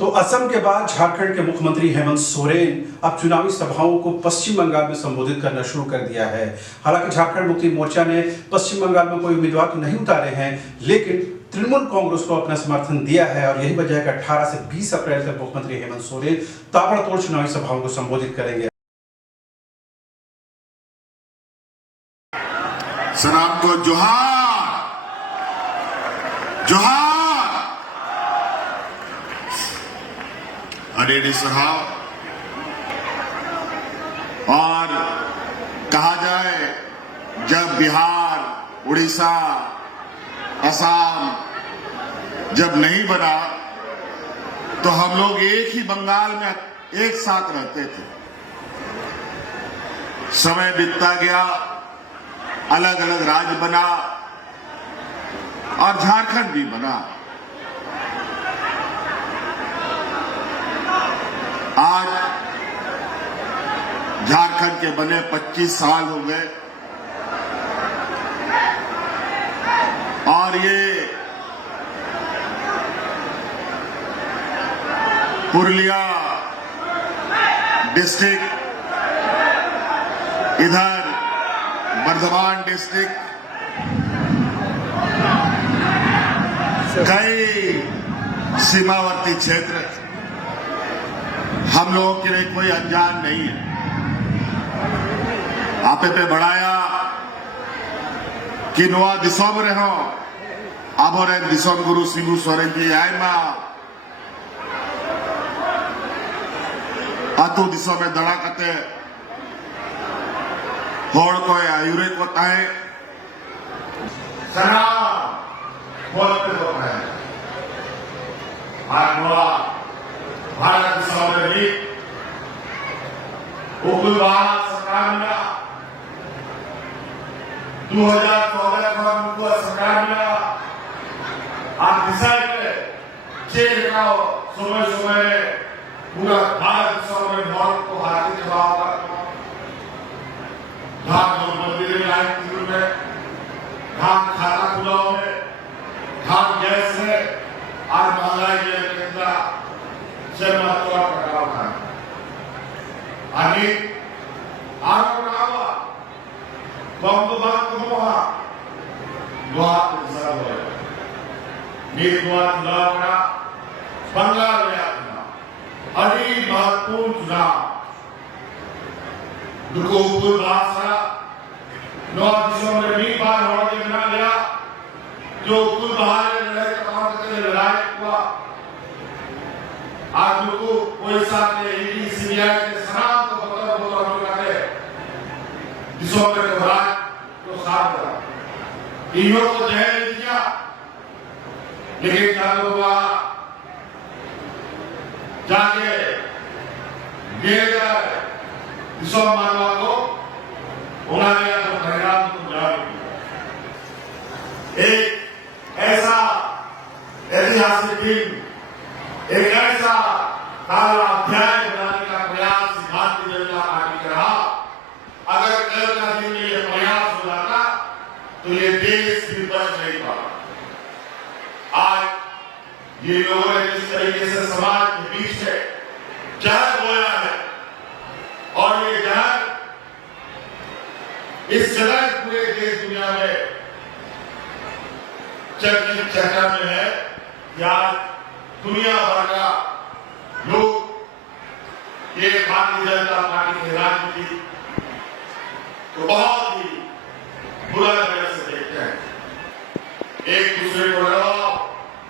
तो असम के बाद झारखंड के मुख्यमंत्री हेमंत सोरेन अब चुनावी सभाओं को पश्चिम बंगाल में संबोधित करना शुरू कर दिया है। हालांकि झारखंड मुक्ति मोर्चा ने पश्चिम बंगाल में कोई उम्मीदवार तो नहीं उतारे हैं, लेकिन तृणमूल कांग्रेस को अपना समर्थन दिया है और यही वजह है कि 18 से 20 अप्रैल तक मुख्यमंत्री हेमंत सोरेन ताबड़तोड़ चुनावी सभाओं को संबोधित करेंगे। सलाम को जोहार जोहार अडेडी सहाब। और कहा जाए, जब बिहार, उड़ीसा, असम जब नहीं बना तो हम लोग एक ही बंगाल में एक साथ रहते थे। समय बीतता गया, अलग अलग राज्य बना और झारखंड भी बना। आज झारखंड के बने 25 साल हो गए और ये पुरुलिया डिस्ट्रिक्ट, इधर बर्धमान डिस्ट्रिक्ट, कई सीमावर्ती क्षेत्र हम लोगों के लिए कोई अनजान नहीं है। आपे पे बढ़ाया कि नोआ दिसोम रहो आबोरे दिसोम गुरु सिंगु सोरेन जी आयमा आतु दिसोम में दड़ा कते होड़ को आयुरे को ताए सलाम बोलते हो रहे हैं। भारत दिसोम में भी उग्रवाद सरकार मिला, 2014 को हमको सरकार मिला। आप डिसाइड करें, चेक लगाओ, सुबह सुबह पूरा भारत दिसोम में भारत को हाथी जवाब धान मंदिर लाइन में, धान खाता खुलाओ में, धान गैस में, आज महंगाई के केंद्र से महत्व प्रभाव था। आणि आरोग्यावा बंद बात कमवा बात सर्व निर्वाचन लड़ा बंगाल में अपना अभी महत्वपूर्ण चुनाव दुर्गोपुर भाषा 9 दिसंबर में भी बार होने बना लिया, जो कुल बाहर लड़ाई तमाम के लड़ाई हुआ। आज लोगों कोई साथ ईडी सीबीआई के सलाम को बतौर करे दिसंबर के बाद तो साथ रहा इन्हों को जहर दिया, लेकिन क्या हुआ जाके गिर दिसंबर मानवा को उन्होंने तो परिणाम को जान एक ऐसा ऐतिहासिक दिन, एक ऐसा काला अध्याय बनाने का प्रयास भारतीय जनता पार्टी का रहा। अगर कल का दिन में यह प्रयास हो जाता तो ये देश भी बच नहीं पाता। आज ये लोगों ने जिस तरीके से समाज के बीच में जहर बोया है और ये जहर इस जगह पूरे देश दुनिया में चर्चा में है कि आज दुनिया भर का लोग ये भारतीय जनता पार्टी की राजनीति को बहुत ही बुरा नजर से देखते हैं। एक दूसरे को लड़ाओ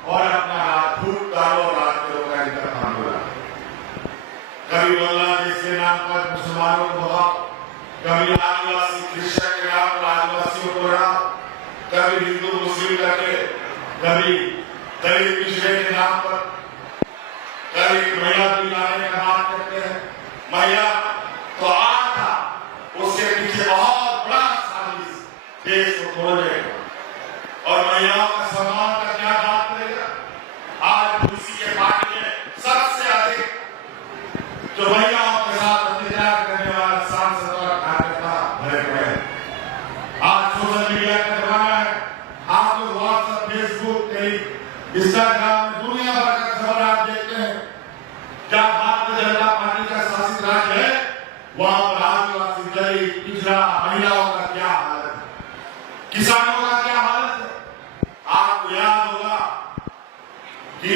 और अपना हाथ फूट डालो और रात के लोग इनका काम हो रहा। कभी बांग्लादेश के नाम पर मुसलमानों को भगाओ, कभी आदिवासी क्रिश्चियन के नाम पर आदिवासियों को लड़ाओ, कभी हिंदू मुस्लिम करके, कभी दलित पिछड़े के नाम पर, कभी महिला दिलाने का बात करते हैं। महिला तो आज था, उसके पीछे बहुत बड़ा साजिश देश को तोड़ने और महिलाओं का सम्मान का क्या बात करेगा। आज दूसरी के पार्टी में सबसे अधिक जो महिलाओं के साथ अत्याचार करने वाला सांसद और कार्यकर्ता भरे पड़े हैं। आज सोशल मीडिया का जमाना है, आप लोग व्हाट्सएप, फेसबुक, इंस्टाग्राम, दुनिया भर का खबर आप देखते हैं। वहां पर आदिवासी, दलित, पिछड़ा, महिलाओं का क्या हालत है, किसानों का क्या हालत है। आपको याद होगा कि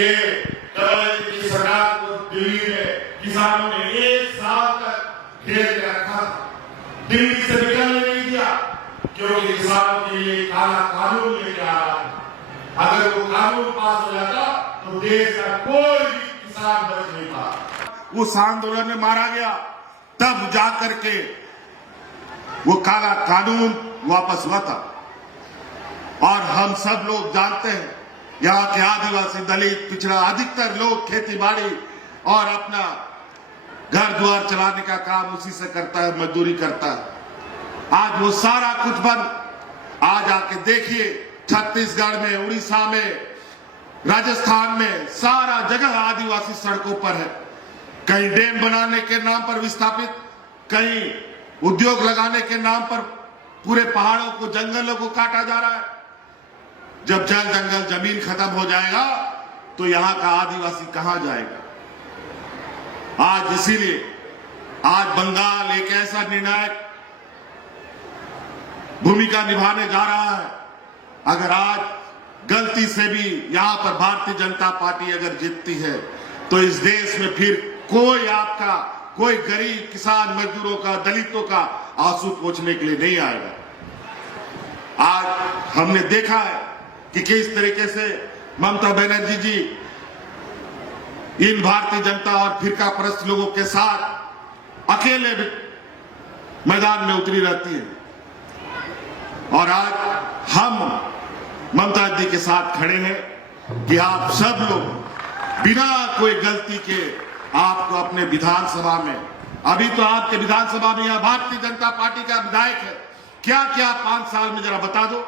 कमलनाथ की सरकार को दिल्ली में किसानों ने 1 साल तक घेर के रखा था, दिल्ली से निकलने नहीं दिया, क्योंकि किसानों के लिए काला कानून लेके आ रहा था। अगर वो कानून पास हो जाता तो देश का कोई भी किसान बच नहीं पाता। उस आंदोलन में मारा गया, तब जाकर के वो काला कानून वापस हुआ था। और हम सब लोग जानते हैं, यहाँ के आदिवासी, दलित, पिछड़ा, अधिकतर लोग खेती बाड़ी और अपना घर द्वार चलाने का काम उसी से करता है, मजदूरी करता है। आज वो सारा कुछ बंद। आज आके देखिए, छत्तीसगढ़ में, उड़ीसा में, राजस्थान में सारा जगह आदिवासी सड़कों पर है। कहीं डैम बनाने के नाम पर विस्थापित, कहीं उद्योग लगाने के नाम पर पूरे पहाड़ों को, जंगलों को काटा जा रहा है। जब जल जंगल जमीन खत्म हो जाएगा तो यहां का आदिवासी कहां जाएगा। आज इसीलिए आज बंगाल एक ऐसा निर्णायक भूमिका निभाने जा रहा है। अगर आज गलती से भी यहां पर भारतीय जनता पार्टी अगर जीतती है तो इस देश में फिर कोई आपका, कोई गरीब किसान, मजदूरों का, दलितों का आंसू पोंछने के लिए नहीं आएगा। आज हमने देखा है कि किस तरीके से ममता बनर्जी जी इन भारतीय जनता और फिरका परस्त लोगों के साथ अकेले मैदान में उतरी रहती है। और आज हम ममता जी के साथ खड़े हैं कि आप सब लोग बिना कोई गलती के आपको अपने विधानसभा में, अभी तो आपके विधानसभा में यहां भारतीय जनता पार्टी का विधायक है, क्या क्या 5 साल में जरा बता दो।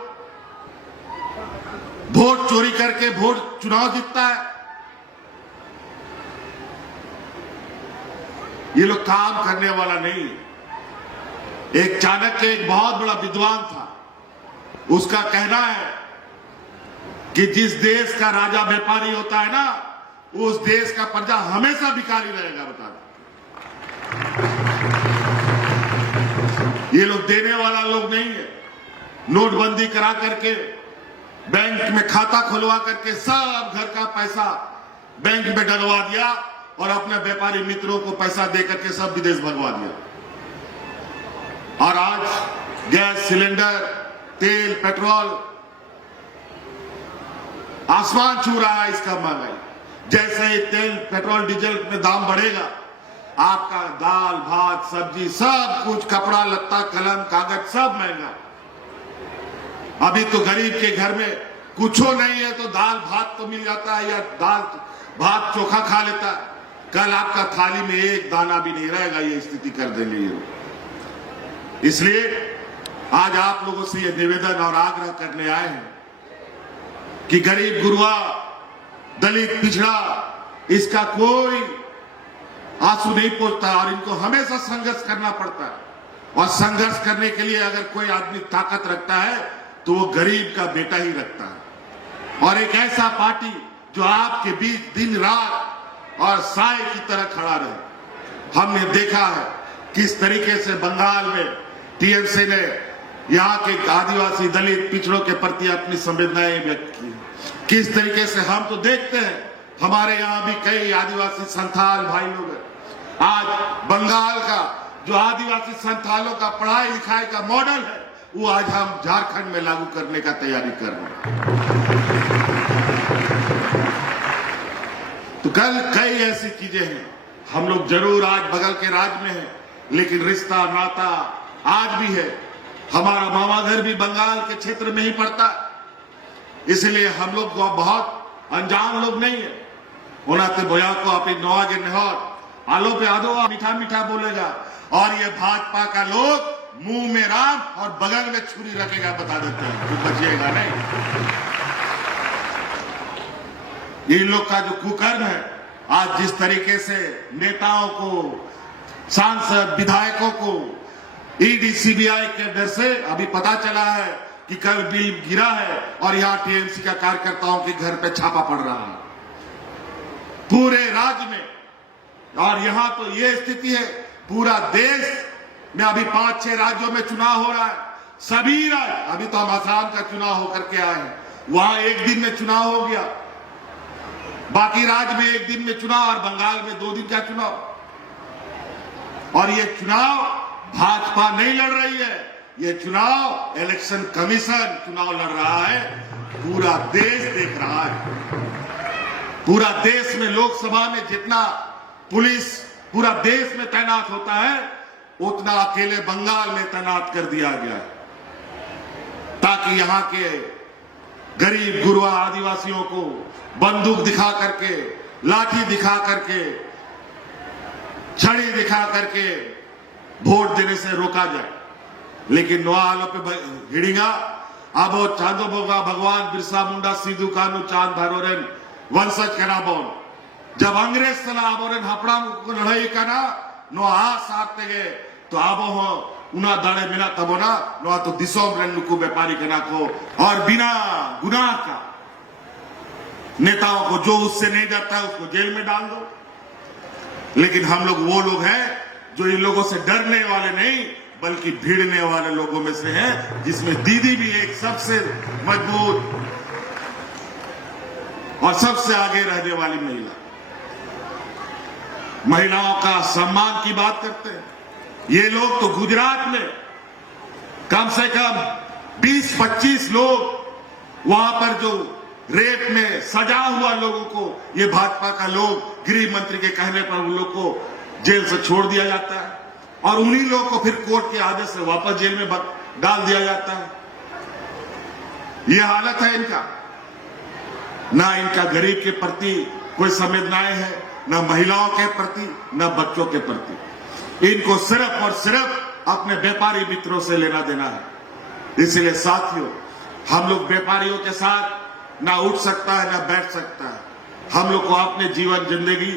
वोट चोरी करके वोट चुनाव जीतता है। ये लोग काम करने वाला नहीं। एक चाणक्य एक बहुत बड़ा विद्वान था, उसका कहना है कि जिस देश का राजा व्यापारी होता है ना, उस देश का प्रजा हमेशा भिखारी रहेगा। बता ये लोग देने वाला लोग नहीं है। नोटबंदी करा करके, बैंक में खाता खुलवा करके सब घर का पैसा बैंक में डलवा दिया और अपने व्यापारी मित्रों को पैसा दे करके सब विदेश भगवा दिया। और आज गैस सिलेंडर, तेल, पेट्रोल आसमान छू रहा है इसका महंगाई। जैसे ही तेल, पेट्रोल, डीजल में दाम बढ़ेगा, आपका दाल, भात, सब्जी, सब कुछ, कपड़ा लत्ता, कलम, कागज सब महंगा। अभी तो गरीब के घर में कुछो नहीं है तो दाल भात तो मिल जाता है, या दाल भात चोखा खा लेता है। कल आपका थाली में एक दाना भी नहीं रहेगा। ये स्थिति कर देंगे ये लोग। इसलिए आज आप लोगों से ये निवेदन और आग्रह करने आए हैं कि गरीब गुरुआ, दलित, पिछड़ा, इसका कोई आंसू नहीं पोंछता और इनको हमेशा संघर्ष करना पड़ता है। और संघर्ष करने के लिए अगर कोई आदमी ताकत रखता है तो वो गरीब का बेटा ही रखता है। और एक ऐसा पार्टी जो आपके बीच दिन रात और साए की तरह खड़ा रहे। हमने देखा है किस तरीके से बंगाल में टीएमसी ने यहाँ के आदिवासी, दलित, पिछड़ों के प्रति अपनी संवेदनाएं व्यक्त की। किस तरीके से हम तो देखते हैं, हमारे यहाँ भी कई आदिवासी संथाल भाई लोग हैं। आज बंगाल का जो आदिवासी संथालों का पढ़ाई लिखाई का मॉडल है, वो आज हम झारखंड में लागू करने का तैयारी कर रहे हैं। तो कल कई ऐसी चीजें हैं। हम लोग जरूर आज बगल के राज्य में हैं, लेकिन रिश्ता नाता आज भी है। हमारा मामा घर भी बंगाल के क्षेत्र में ही पड़ता है। इसलिए हम लोग को बहुत अनजान लोग नहीं है। उन्होंने बोया को अपनी नवा के नहर आलो पे आदो मीठा मीठा बोलेगा, और ये भाजपा का लोग मुंह में राम और बगल में छुरी रखेगा, बता देते हैं, तो बचिएगा नहीं। इन लोग का जो कुकर्म है, आज जिस तरीके से नेताओं को, सांसद, विधायकों को ईडी, सीबीआई के डर से अभी पता चला है कि कल बिल गिरा है और यहां टीएमसी का कार्यकर्ताओं के घर पे छापा पड़ रहा है पूरे राज्य में। और यहां तो ये स्थिति है पूरा देश में अभी 5-6 राज्यों में चुनाव हो रहा है। सभी राज्य, अभी तो हम आसाम का चुनाव होकर के आए हैं, वहां एक दिन में चुनाव हो गया, बाकी राज्य में एक दिन में चुनाव और बंगाल में 2 दिन का चुनाव। और ये चुनाव भाजपा नहीं लड़ रही है, ये चुनाव इलेक्शन कमीशन चुनाव लड़ रहा है। पूरा देश देख रहा है। पूरा देश में लोकसभा में जितना पुलिस पूरा देश में तैनात होता है, उतना अकेले बंगाल में तैनात कर दिया गया है, ताकि यहां के गरीब गुरबा आदिवासियों को बंदूक दिखा करके, लाठी दिखा करके, छड़ी दिखा करके वोट देने से रोका जाए। लेकिन नोआलो पे हिड़िंगा अब चांदो बोगा भगवान बिरसा मुंडा सिद्धू कानू चांद धारोरेन वंशज कना बोन जब अंग्रेज सला आबोरेन हपड़ाम को लड़ाई कना नो आ सारते गए तो आबो हो उना दाड़े बिना तबोना नो तो दिसोम रेन नुकु व्यापारी कना को और बिना गुनाह का नेताओं को जो उससे नहीं डरता है उसको जेल में डाल दो। लेकिन हम लोग वो लोग हैं जो इन लोगों से डरने वाले नहीं बल्कि भिड़ने वाले लोगों में से हैं, जिसमें दीदी भी एक सबसे मजबूत और सबसे आगे रहने वाली महिला। महिलाओं का सम्मान की बात करते हैं। ये लोग तो गुजरात में कम से कम 20-25 लोग वहां पर जो रेप में सजा हुआ लोगों को ये भाजपा का लोग गृह मंत्री के कहने पर उन लोग को जेल से छोड़ दिया जाता है और उन्हीं लोगों को फिर कोर्ट के आदेश से वापस जेल में डाल दिया जाता है। ये हालत है इनका। ना इनका गरीब के प्रति कोई संवेदनाएं है, ना महिलाओं के प्रति, ना बच्चों के प्रति। इनको सिर्फ और सिर्फ अपने व्यापारी मित्रों से लेना देना है। इसलिए साथियों, हम लोग व्यापारियों के साथ ना उठ सकता है ना बैठ सकता है। हम लोग को अपने जीवन जिंदगी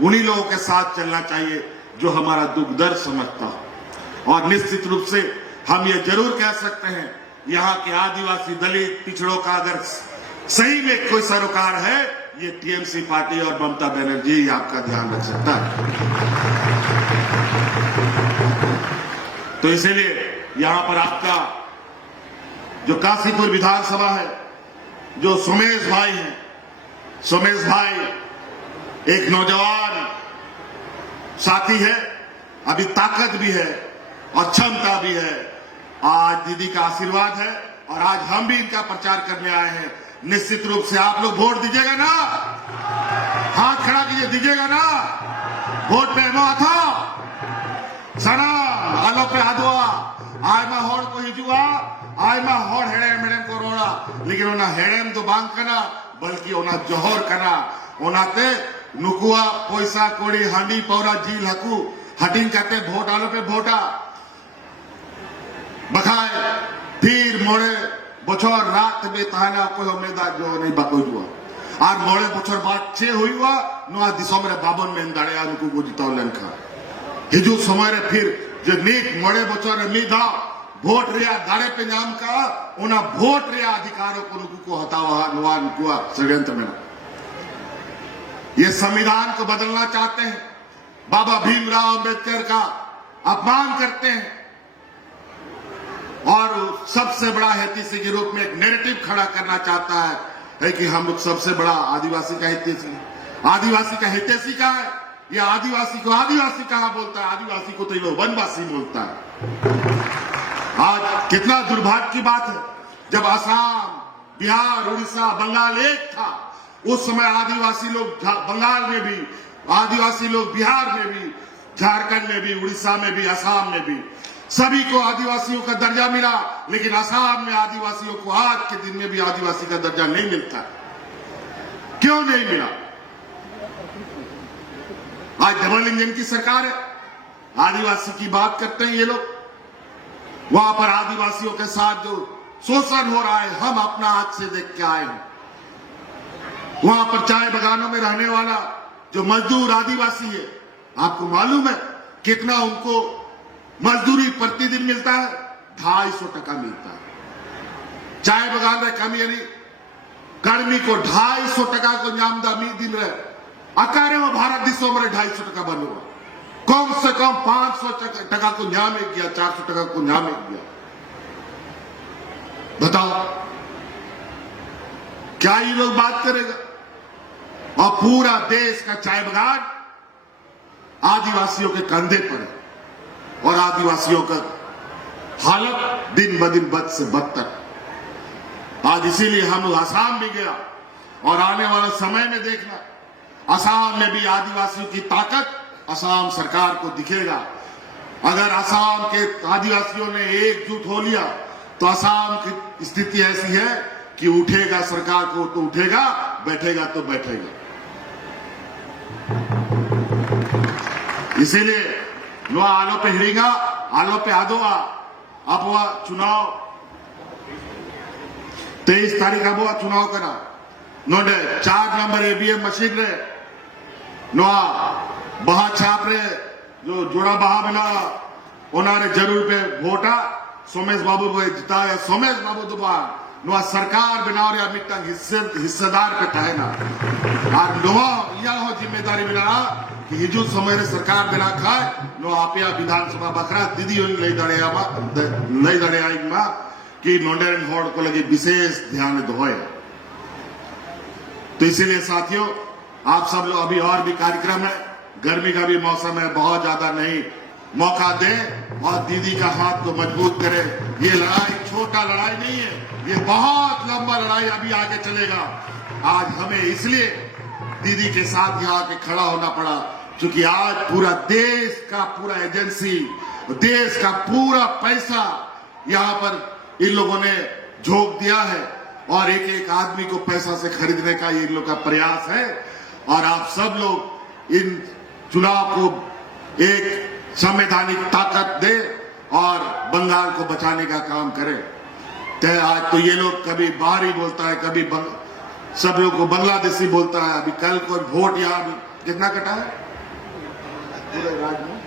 उन्हीं लोगों के साथ चलना चाहिए जो हमारा दुख दर्द समझता हो। और निश्चित रूप से हम ये जरूर कह सकते हैं, यहाँ के आदिवासी दलित पिछड़ों का अगर सही में कोई सरोकार है, ये टीएमसी पार्टी और ममता बनर्जी आपका ध्यान रख सकता है। तो इसीलिए यहां पर आपका जो काशीपुर विधानसभा है, जो सोमेश भाई हैं, सोमेश भाई एक नौजवान साथी है, अभी ताकत भी है और क्षमता भी है। आज दीदी का आशीर्वाद है और आज हम भी इनका प्रचार करने आए हैं। निश्चित रूप से आप लोग वोट दीजिएगा ना, हाथ खड़ा कीजिए, दीजिएगा ना वोट पे था सना आलो पे हादवा आज मैं होड़ को हिजुआ आज मैं होड़ हेड़े मेड़े को रोड़ा, लेकिन ओना हेड़ेम तो बांग कना बल्कि ओना जोहर कना ओनाते नुकुआ पैसा कोड़ी हांडी पौरा जील हकू हटिंग करते वोट आलो पे वोटा बखाए फिर मोड़े बछर रात में ताहना कोई उम्मीदवार जो नहीं बाको हुआ और मोड़े बछर बाद छे हुआ नोआ दिसोम रे बाबन में दाड़े आनुकु को जिताव लेनखा हिजु समय रे फिर जो नीक मोड़े बछर मीधा वोट रिया दाड़े पे नाम का उना वोट रिया अधिकारों को नुकु को हटावा नोआ नुकुआ षड्यंत्र में। ये संविधान को बदलना चाहते हैं, बाबा भीमराव अंबेडकर का अपमान करते हैं और सबसे बड़ा हितैषी के रूप में एक नैरेटिव खड़ा करना चाहता है कि हम लोग सबसे बड़ा आदिवासी का हितैषी। आदिवासी का हितैषी का है या आदिवासी को आदिवासी कहाँ बोलता है? आदिवासी को तो ये वनवासी बोलता है। आज कितना दुर्भाग्य की बात है, जब असम, बिहार, उड़ीसा, बंगाल एक था, उस समय आदिवासी लोग बंगाल में भी, आदिवासी लोग बिहार में भी, झारखंड में भी, उड़ीसा में भी, असम में भी सभी को आदिवासियों का दर्जा मिला। लेकिन असम में आदिवासियों को आज के दिन में भी आदिवासी का दर्जा नहीं मिलता। क्यों नहीं मिला? आज डबल इंजन की सरकार है, आदिवासी की बात करते हैं ये लोग। वहां पर आदिवासियों के साथ जो शोषण हो रहा है हम अपना आंख से देख के आए हैं। वहां पर चाय बागानों में रहने वाला जो मजदूर आदिवासी है, आपको मालूम है कितना उनको मजदूरी प्रतिदिन मिलता है? 250 टका मिलता है। चाय बागान में कमी यानी कर्मी को 250 टका को नामदा मी दिन रहे अकारे में भारत दिशो में 250 टका बन हुआ कम से कम 500 टका को न्याय में गया, 400 टका को न्याय में गया। बताओ क्या ये लोग बात करेगा? और पूरा देश का चाय बागान आदिवासियों के कंधे पर है और आदिवासियों का हालत दिन ब दिन बद से बदतर। आज इसीलिए हम लोग आसाम भी गया और आने वाले समय में देखना, असम में भी आदिवासियों की ताकत असम सरकार को दिखेगा। अगर असम के आदिवासियों ने एकजुट हो लिया तो असम की स्थिति ऐसी है कि उठेगा सरकार को तो उठेगा, बैठेगा तो बैठेगा। इसीलिए नो आलो पे हिड़ीगा, आलो पे आदोआ अपवा चुनाव 23 तारीख अब चुनाव करा नोडे 4 नंबर एबीएम मशीन रे नो बहा छाप रे जो जोड़ा बहा बना ओनारे जरूर पे वोटा सोमेश बाबू को जिताया। सोमेश बाबू दोबा नो सरकार बनाओ या मिट्टंग हिस्सेदार पे ठहना और नो यह हो जिम्मेदारी बिना कि हिजू समय रे सरकार बना खाए नो आपिया विधानसभा बकरा दीदी होई लई दड़े आई मा कि नोंडेरन होड़ को लगे विशेष ध्यान दोए। तो इसीलिए साथियों आप सब लोग अभी और भी कार्यक्रम है, गर्मी का भी मौसम है, बहुत ज्यादा नहीं, मौका दे और दीदी का हाथ को मजबूत करे। ये लड़ाई छोटा लड़ाई नहीं है, ये बहुत लंबा लड़ाई अभी आगे चलेगा। आज हमें इसलिए दीदी के साथ यहाँ आके खड़ा होना पड़ा क्योंकि आज पूरा देश का पूरा एजेंसी, देश का पूरा पैसा यहाँ पर इन लोगों ने झोंक दिया है और एक एक आदमी को पैसा से खरीदने का ये इन लोग का प्रयास है। और आप सब लोग इन चुनाव को एक संवैधानिक ताकत दे और बंगाल को बचाने का काम करें। तो आज तो ये लोग कभी बाहरी बोलता है, कभी सब लोग को बांग्लादेशी बोलता है। अभी कल को वोट यहाँ कितना कटा है पूरे राज्य में?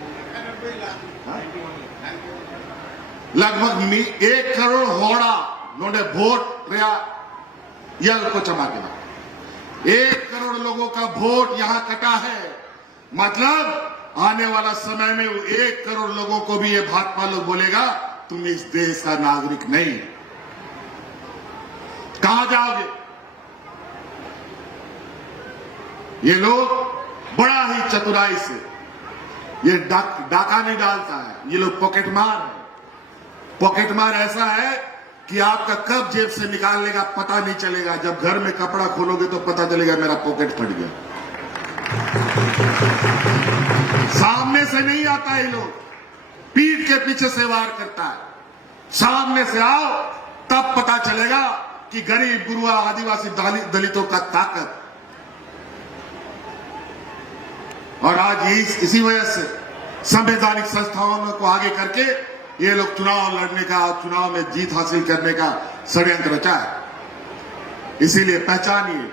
लगभग 1 करोड़ होड़ा नोडे वोट रहा यह को चमा के 1 करोड़ लोगों का वोट यहां कटा है। मतलब आने वाला समय में 1 करोड़ लोगों को भी ये भाजपा लोग बोलेगा तुम इस देश का नागरिक नहीं। कहां जाओगे? ये लोग बड़ा ही चतुराई से ये डाका नहीं डालता है, ये लोग पॉकेट मार है। पॉकेट मार ऐसा है कि आपका कब जेब से निकालने का पता नहीं चलेगा। जब घर में कपड़ा खोलोगे तो पता चलेगा मेरा पॉकेट फट गया। सामने से नहीं आता है, ये लोग पीठ के पीछे से वार करता है। सामने से आओ तब पता चलेगा कि गरीब गुरुआ आदिवासी दलितों का ताकत। और आज इसी वजह से संवैधानिक संस्थाओं को आगे करके ये लोग चुनाव लड़ने का, चुनाव में जीत हासिल करने का षड्यंत्र रचा है। इसीलिए पहचानिए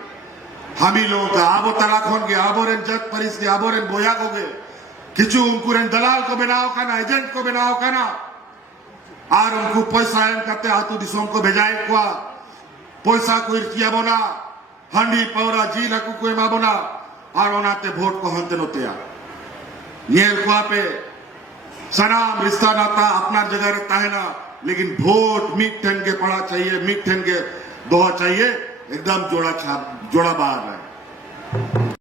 हम ही लोगों का आबो तलाखों के आबोरेन जग परिस के आबोरेन बोया को गे किचु उनकुरेन दलाल को बनाओ का ना, एजेंट को बनाओ का ना, और उनको पैसा एम करते हाथू दिशों को भेजाए को पैसा को इर्तिया बोना हंडी पौरा जी लकू को एमा बोना और ओनाते वोट को हंते नोतिया ये को पे सनाम रिश्ता नाता अपना जगह रहता है ना, लेकिन वोट मिठन के पड़ा चाहिए, मिठन के दोहा चाहिए, एकदम जोड़ा बाहर है।